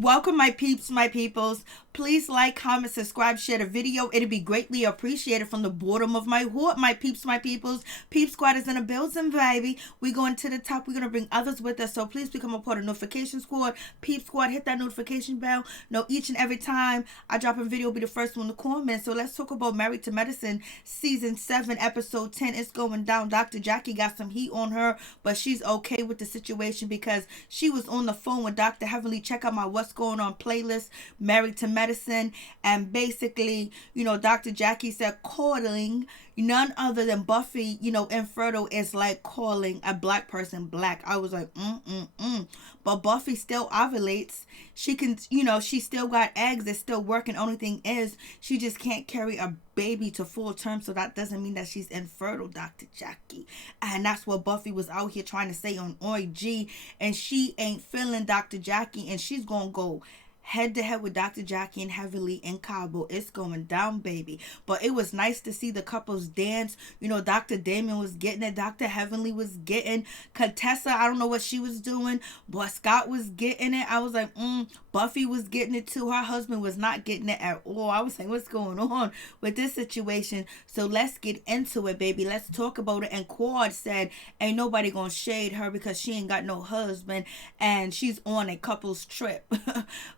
Welcome, my peeps, my peoples. Please like, comment, subscribe, share the video. It'd be greatly appreciated from the bottom of my heart, my peeps, my peoples. Peep Squad is in the building, baby. We going to the top. We're going to bring others with us. So please become a part of Notification Squad. Peep Squad, hit that notification bell. Know each and every time I drop a video, will be the first one to comment. So let's talk about Married to Medicine, Season 7, Episode 10. It's going down. Dr. Jackie got some heat on her, but she's okay with the situation because she was on the phone with Dr. Heavenly. Check out my What's Going On playlist, Married to Medicine. And basically, Dr. Jackie said calling none other than Buffy, infertile is like calling a black person black. I was like, But Buffy still ovulates. She can, she still got eggs. It's still working. Only thing is, she just can't carry a baby to full term. So that doesn't mean that she's infertile, Dr. Jackie. And that's what Buffy was out here trying to say on OG. And she ain't feeling Dr. Jackie. And she's going to go head to head with Dr. Jackie and Heavenly in Cabo. It's going down, baby. But it was nice to see the couples dance. Dr. Damon was getting it. Dr. Heavenly was getting. Contessa, I don't know what she was doing, but Scott was getting it. I was like, Buffy was getting it too. Her husband was not getting it at all. I was like, what's going on with this situation? So let's get into it, baby. Let's talk about it. And Quad said, ain't nobody gonna shade her because she ain't got no husband and she's on a couple's trip.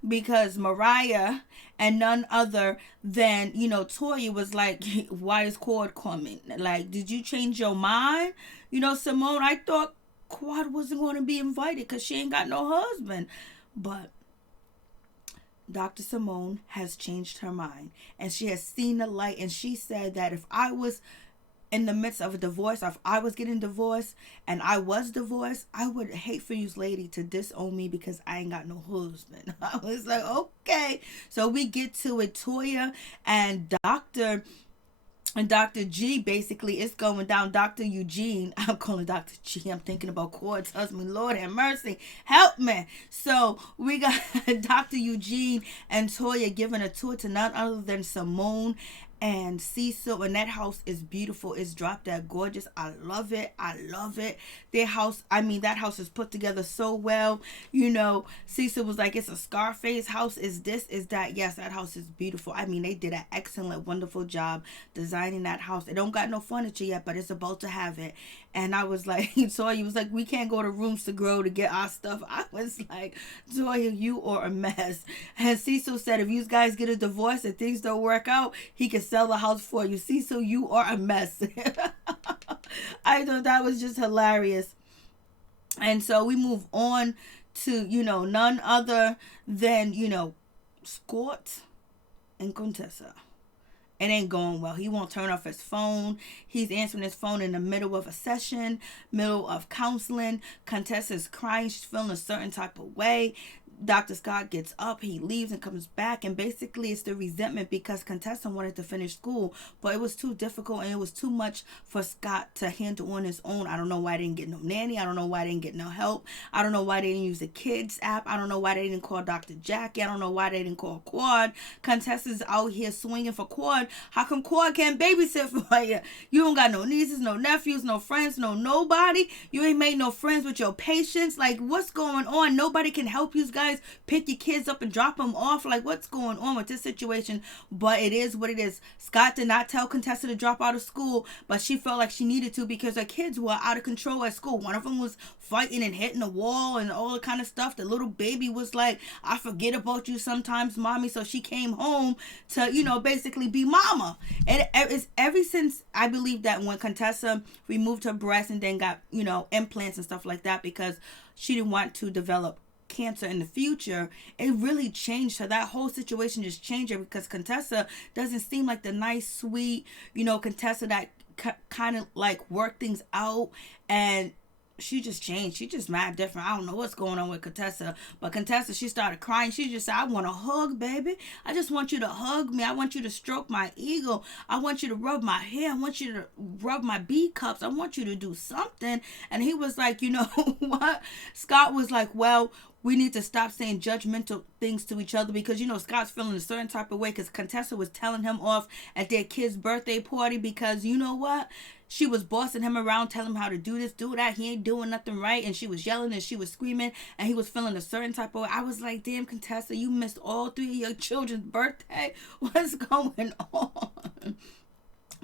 Because Mariah and none other than, Toya was like, why is Quad coming? Like, did you change your mind? Simone, I thought Quad wasn't going to be invited because she ain't got no husband. But Dr. Simone has changed her mind. And she has seen the light. And she said that if I was in the midst of a divorce, if I was getting divorced and I was divorced, I would hate for you lady to disown me because I ain't got no husband. I was like, okay. So we get to it. Toya and Dr. G, basically, it's going down. Dr. Eugene, I'm calling Dr. G. I'm thinking about Quad's husband. Lord have mercy. Help me. So we got Dr. Eugene and Toya giving a tour to none other than Simone and Cecil, and that house is beautiful. It's drop dead gorgeous. I love it. I love it. Their house, that house is put together so well. Cecil was like, it's a Scarface house. Is this, is that? Yes, that house is beautiful. They did an excellent, wonderful job designing that house. It don't got no furniture yet, but it's about to have it. And I was like, Toya was like, we can't go to Rooms to Grow to get our stuff. I was like, Toya, you are a mess. And Cecil said, if you guys get a divorce and things don't work out, he can sell the house for you. Cecil, you are a mess. I thought that was just hilarious. And so we move on to, none other than, Scott and Contessa. It ain't going well. He won't turn off his phone. He's answering his phone in the middle of a session, middle of counseling. Contessa's crying. She's feeling a certain type of way. Dr. Scott gets up, he leaves and comes back, and basically it's the resentment because Contessa wanted to finish school, but it was too difficult and it was too much for Scott to handle on his own. I don't know why they didn't get no nanny. I don't know why they didn't get no help. I don't know why they didn't use the kids app. I don't know why they didn't call Dr. Jackie. I don't know why they didn't call Quad. Contessa's out here swinging for Quad. How come Quad can't babysit for you? You don't got no nieces, no nephews, no friends, no nobody. You ain't made no friends with your patients. Like, what's going on? Nobody can help you guys pick your kids up and drop them off. Like, what's going on with this situation? But it is what it is. Scott did not tell Contessa to drop out of school, but she felt like she needed to because her kids were out of control at school. One of them was fighting and hitting the wall and all the kind of stuff. The little baby was like, I forget about you sometimes, mommy. So she came home to, basically be mama. And it's ever since, I believe that when Contessa removed her breast and then got, implants and stuff like that because she didn't want to develop cancer in the future, it really changed her. That whole situation just changed her because Contessa doesn't seem like the nice, sweet, Contessa that kind of like work things out, and she just changed. She just mad different. I don't know what's going on with Contessa. But Contessa, she started crying. She just said, I want a hug, baby. I just want you to hug me. I want you to stroke my ego. I want you to rub my hair. I want you to rub my B cups. I want you to do something. And he was like, you know what? Scott was like, well, we need to stop saying judgmental things to each other, because Scott's feeling a certain type of way because Contessa was telling him off at their kid's birthday party, because you know what, she was bossing him around, telling him how to do this, do that. He ain't doing nothing right. And she was yelling and she was screaming, and he was feeling a certain type of way. I was like, damn, Contessa, you missed all 3 of your children's birthday. What's going on?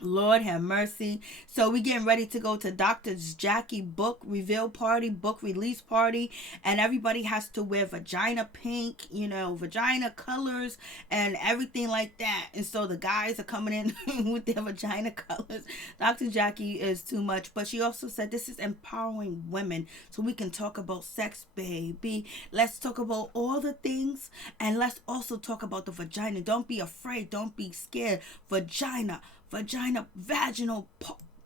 Lord have mercy. So we getting ready to go to Dr. Jackie book reveal party, book release party, and everybody has to wear vagina pink, vagina colors and everything like that. And so the guys are coming in with their vagina colors. Dr. Jackie is too much, but she also said this is empowering women, so we can talk about sex, baby. Let's talk about all the things, and let's also talk about the vagina. Don't be afraid. Don't be scared. Vagina, vaginal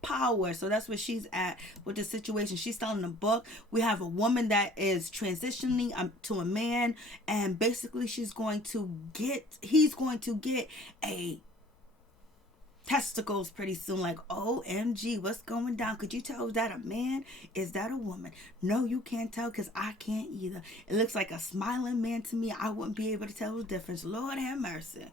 power. So that's where she's at with the situation. She's telling the book. We have a woman that is transitioning to a man, and basically he's going to get a testicles pretty soon. Like, OMG, what's going down? Could you tell, is that a man? Is that a woman? No, you can't tell, because I can't either. It looks like a smiling man to me. I wouldn't be able to tell the difference. Lord have mercy.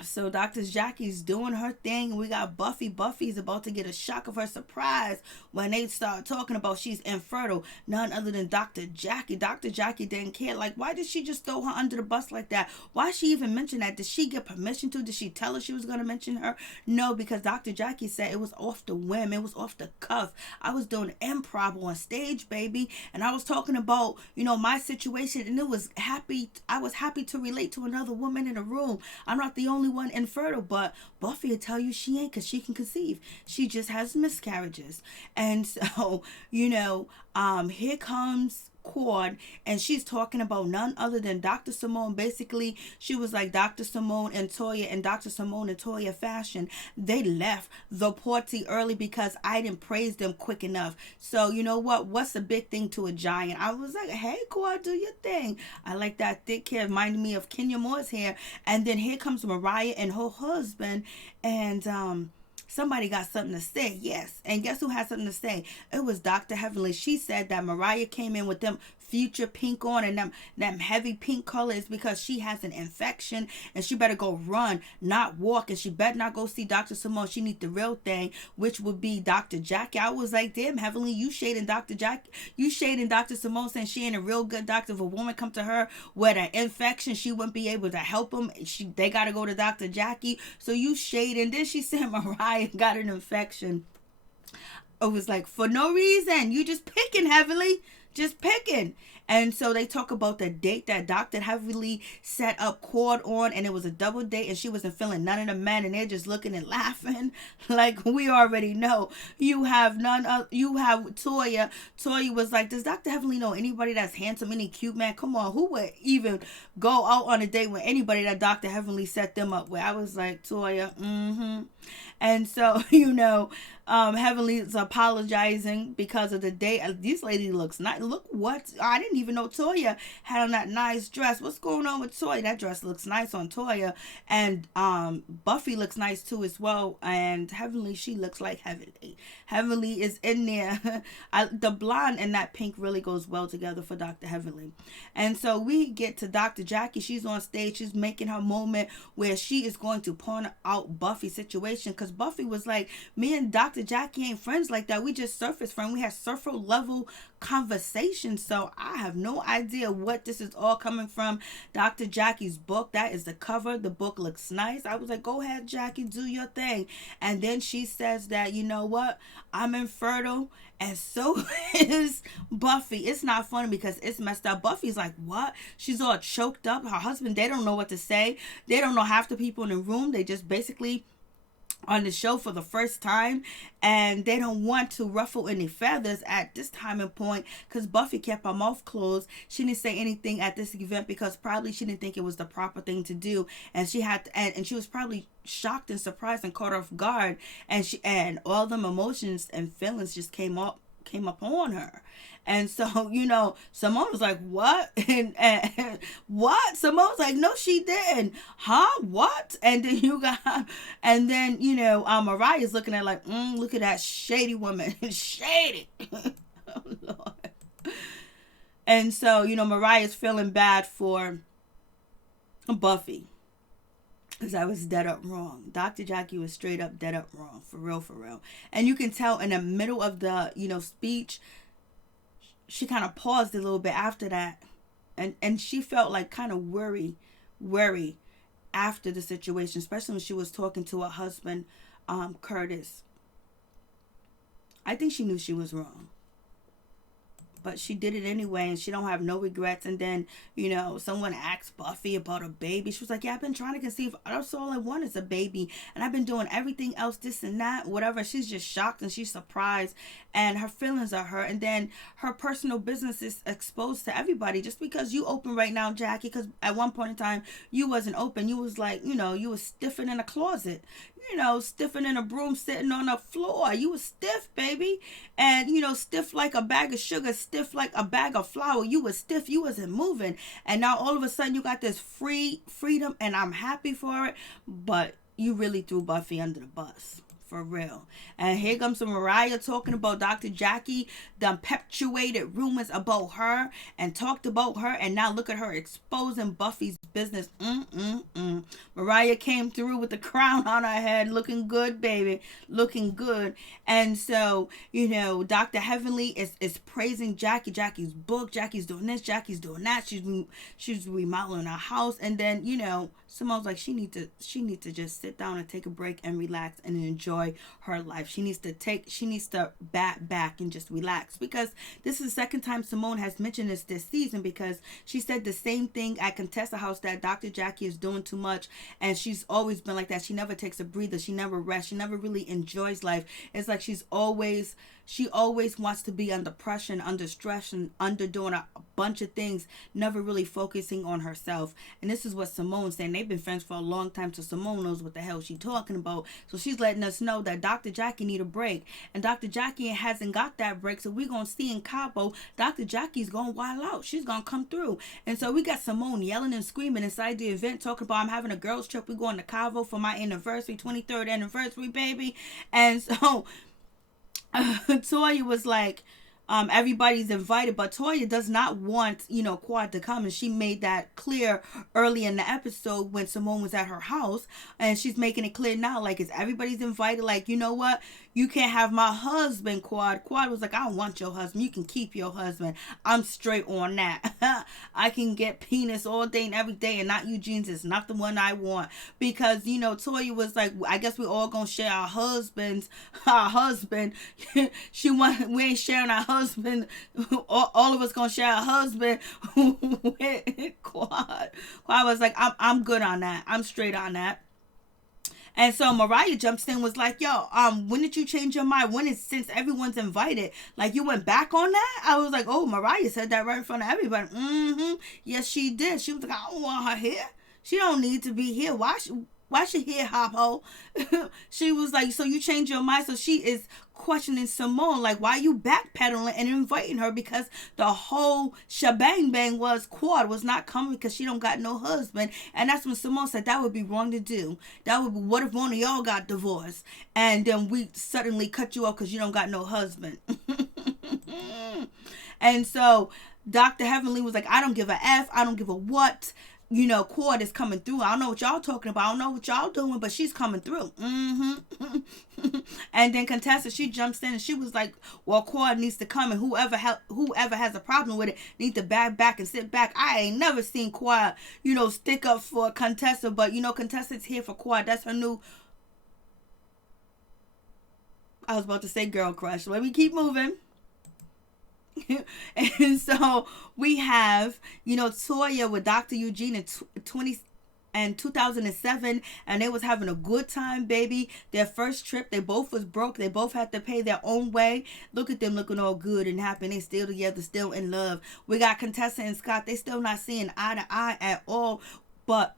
So Dr. Jackie's doing her thing, and we got Buffy. Buffy's about to get a shock of her surprise when they start talking about she's infertile. None other than Dr. Jackie. Dr. Jackie didn't care. Like, why did she just throw her under the bus like that? Why she even mention that? Did she get permission to? Did she tell her she was going to mention her? No, because Dr. Jackie said it was off the whim. It was off the cuff. I was doing improv on stage, baby, and I was talking about, my situation, and I was happy to relate to another woman in the room. I'm not the only one infertile, but Buffy will tell you she ain't, because she can conceive. She just has miscarriages. And so, here comes Cord, and she's talking about none other than Dr. Simone. Basically, she was like Dr. Simone and Toya, and Dr. Simone and Toya fashion. They left the party early because I didn't praise them quick enough. So, you know what? What's a big thing to a giant? I was like, hey, Cord, do your thing. I like that thick hair. Reminded me of Kenya Moore's hair. And then here comes Mariah and her husband, and somebody got something to say. Yes. And guess who had something to say? It was Dr. Heavenly. She said that Mariah came in with them future pink on and them heavy pink colors because she has an infection, and she better go run, not walk, and she better not go see Dr. Simone. She needs the real thing, which would be Dr. Jackie. I was like, damn, Heavenly, you shading Dr. Jackie, you shading Dr. Simone, saying she ain't a real good doctor. If a woman come to her with an infection, she wouldn't be able to help them. They got to go to Dr. Jackie. So you shading. Then she said Mariah got an infection. It was like, for no reason. You just picking, Heavenly. Just picking. And so they talk about the date that Dr. Heavily set up Cord on, and it was a double date, and she wasn't feeling none of the men, and they're just looking and laughing. Like, we already know. You have Toya. Toya was like, does Dr. Heavily know anybody that's handsome, any cute man? Come on, who would even go out on a date with anybody that Dr. Heavily set them up with? I was like, Toya, And so, Heavenly's apologizing because of the date. This lady looks nice. Look what, I didn't even know Toya had on that nice dress. What's going on with Toya? That dress looks nice on Toya. And Buffy looks nice too as well. And Heavenly, she looks like Heavenly. Heavenly is in there. The blonde and that pink really goes well together for Dr. Heavenly. And so we get to Dr. Jackie. She's on stage. She's making her moment where she is going to point out Buffy's situation, because Buffy was like, me and Dr. Jackie ain't friends like that. We just surface friends. We have surfer level conversations. So I have no idea what this is all coming from. Dr. Jackie's book, that is the cover. The book looks nice. I was like, go ahead, Jackie, do your thing. And then she says that, you know what, I'm infertile, and so is Buffy. It's not funny because it's messed up. Buffy's like, what? She's all choked up. Her husband, they don't know what to say. They don't know half the people in the room. They just basically on the show for the first time, and they don't want to ruffle any feathers at this time and point, because Buffy kept her mouth closed. She didn't say anything at this event because probably she didn't think it was the proper thing to do, and she had to, and she was probably shocked and surprised and caught off guard, and all them emotions and feelings just came upon her. And so, Simone was like, what? And what? Simone was like, no, she didn't. Huh? What? And then Mariah's looking at like, look at that shady woman. Shady. Oh, Lord. And so, Mariah's feeling bad for Buffy. Because I was dead up wrong. Dr. Jackie was straight up dead up wrong. For real, for real. And you can tell in the middle of the, speech, she kind of paused a little bit after that. And she felt like kind of worry after the situation, especially when she was talking to her husband, Curtis. I think she knew she was wrong. But she did it anyway, and she don't have no regrets. And then, someone asked Buffy about a baby. She was like, yeah, I've been trying to conceive. That's all I want is a baby. And I've been doing everything else, this and that, whatever. She's just shocked and she's surprised. And her feelings are hurt. And then her personal business is exposed to everybody. Just because you open right now, Jackie, because at one point in time, you wasn't open. You was like, you was stiffing in a closet. Stiffing in a broom sitting on the floor. You was stiff, baby. And, stiff like a bag of sugar, stiff like a bag of flour. You was stiff. You wasn't moving. And now all of a sudden you got this freedom, and I'm happy for it. But you really threw Buffy under the bus. For real. And here comes some Mariah talking about Dr. Jackie, the perpetuated rumors about her and talked about her. And now look at her exposing Buffy's business. Mariah came through with the crown on her head. Looking good, baby. Looking good. And so, Dr. Heavenly is praising Jackie. Jackie's book. Jackie's doing this. Jackie's doing that. She's remodeling her house. And then, Simone's like, she need to just sit down and take a break and relax and enjoy her life. She needs to bat back and just relax, because this is the second time Simone has mentioned this season, because she said the same thing at Contessa house, that Dr. Jackie is doing too much, and she's always been like that. She never takes a breather. She never rests. She never really enjoys life. It's like she always wants to be under pressure and under stress and under doing a bunch of things, never really focusing on herself. And this is what Simone's saying. They've been friends for a long time, so Simone knows what the hell she's talking about. So she's letting us know that Dr. Jackie need a break. And Dr. Jackie hasn't got that break, so we're going to see in Cabo, Dr. Jackie's going to wild out. She's going to come through. And so we got Simone yelling and screaming inside the event, talking about, I'm having a girls trip. We're going to Cabo for my anniversary, 23rd anniversary, baby. And so Toya was like, everybody's invited, but Toya does not want, Quad to come, and she made that clear early in the episode when Simone was at her house, and she's making it clear now, like, is everybody's invited? Like, you know what? You can't have my husband, Quad. Quad was like, I don't want your husband. You can keep your husband. I'm straight on that. I can get penis all day and every day, and not Eugene's is not the one I want. Because, Toya was like, I guess we all gonna share our husbands. Our husband. We ain't sharing our husband. All of us gonna share our husband with Quad. Quad was like, I'm good on that. I'm straight on that. And so Mariah jumps in, was like, yo, when did you change your mind? Since everyone's invited, like, you went back on that? I was like, oh, Mariah said that right in front of everybody. Yes, she did. She was like, I don't want her here. She don't need to be here. Why she here, hop hole? She was like, so you changed your mind? So she is questioning Simone, like, why you backpedaling and inviting her? Because the whole shebang bang was Quad was not coming because she don't got no husband. And that's when Simone said that would be wrong to do. That would be, what if one of y'all got divorced and then we suddenly cut you off because you don't got no husband? And so Dr. Heavenly was like, I don't give a F. I don't give a what. Quad is coming through. I don't know what y'all talking about. I don't know what y'all doing, but she's coming through. And then Contessa, she jumps in and she was like, well, Quad needs to come, and whoever has a problem with it need to back and sit back. I ain't never seen Quad, stick up for Contessa, but Contessa's here for Quad. That's her new, I was about to say girl crush. Let me keep moving. And so we have, Toya with Dr. Eugene in 2007, and they was having a good time, baby. Their first trip, they both was broke. They both had to pay their own way. Look at them looking all good and happy. They still together, still in love. We got Contessa and Scott. They still not seeing eye to eye at all, but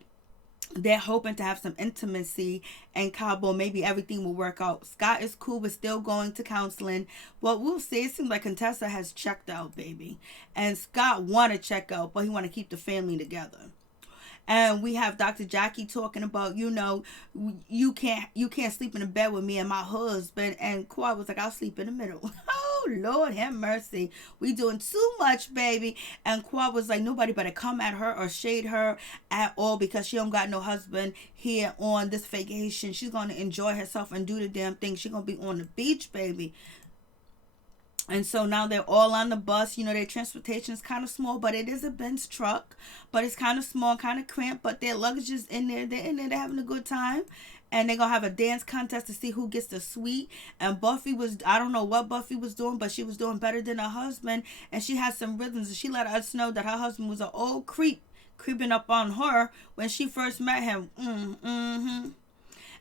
they're hoping to have some intimacy in Cabo. Maybe everything will work out. Scott is cool but still going to counseling. Well, we'll see. It seems like Contessa has checked out, baby. And Scott want to check out, but he want to keep the family together. And we have Dr. Jackie talking about, you can't sleep in the bed with me and my husband. And Quad was like, I'll sleep in the middle. Lord have mercy. We doing too much, baby. And Quad was like, nobody better come at her or shade her at all because she don't got no husband here on this vacation. She's going to enjoy herself and do the damn thing. She's going to be on the beach, baby. And so now they're all on the bus. You know, their transportation is kind of small, but it is a Benz truck. But it's kind of small, kind of cramped. But their luggage is in there. They're in there. They're having a good time. And they're going to have a dance contest to see who gets the suite. And Buffy was, I don't know what Buffy was doing, but she was doing better than her husband. And she had some rhythms. And she let us know that her husband was an old creep creeping up on her when she first met him.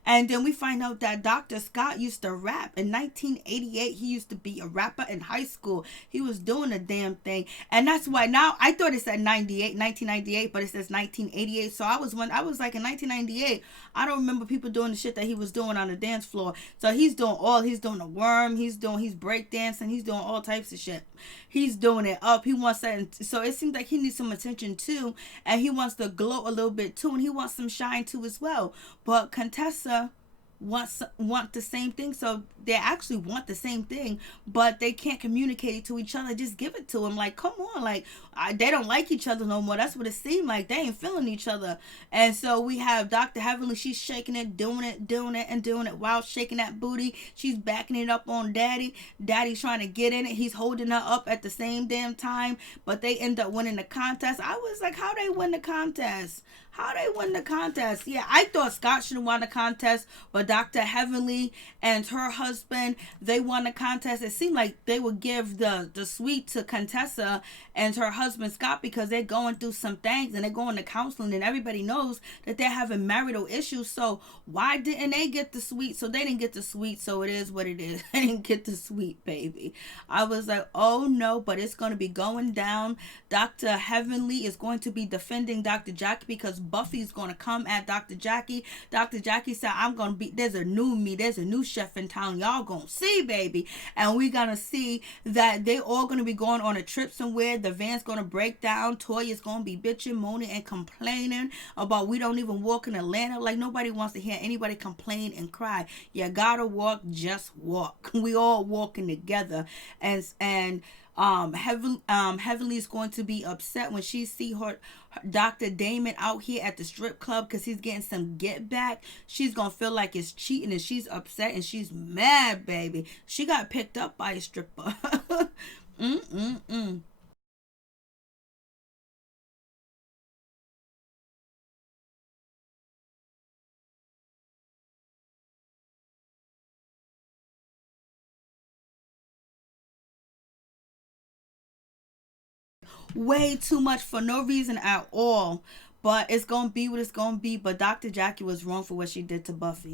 And then we find out that Dr. Scott used to rap. In 1988, he used to be a rapper in high school. He was doing a damn thing. And that's why now, I thought it said 1998, but it says 1988. So I was like in 1998, I don't remember people doing the shit that he was doing on the dance floor. So he's doing the worm, he's breakdancing, he's doing all types of shit. He's doing it up. He wants that. So it seems like he needs some attention too. And he wants to glow a little bit too. And he wants some shine too as well. But Contessa want the same thing, so they actually want the same thing, but they can't communicate it to each other. Just give it to them. Like, come on, like they don't like each other no more. That's what it seemed like. They ain't feeling each other. And so we have Dr. Heavenly. She's shaking it, doing it while shaking that booty. She's backing it up on Daddy. Daddy's trying to get in it. He's holding her up at the same damn time, but they end up winning the contest. I was like, how they win the contest? Yeah, I thought Scott should have won the contest, but Dr. Heavenly and her husband, they won the contest. It seemed like they would give the suite to Contessa and her husband Scott because they're going through some things and they're going to counseling and everybody knows that they're having marital issues. So why didn't they get the suite? So they didn't get the suite, so it is what it is. They didn't get the suite, baby. I was like, oh no, but it's going to be going down. Dr. Heavenly is going to be defending Dr. Jackie because Buffy's going to come at Dr. Jackie. Dr. Jackie said, there's a new chef in town. Y'all going to see, baby. And we're going to see that they all going to be going on a trip somewhere. The van's going to break down. Toya's going to be bitching, moaning, and complaining about we don't even walk in Atlanta. Like, nobody wants to hear anybody complain and cry. You gotta walk, just walk. We all walking together. Heavenly is going to be upset when she see her Dr. Damon out here at the strip club because he's getting some get back. She's gonna feel like it's cheating and she's upset and she's mad, baby. She got picked up by a stripper. Way too much for no reason at all. But it's gonna be what it's gonna be. But Dr. Jackie was wrong for what she did to Buffy.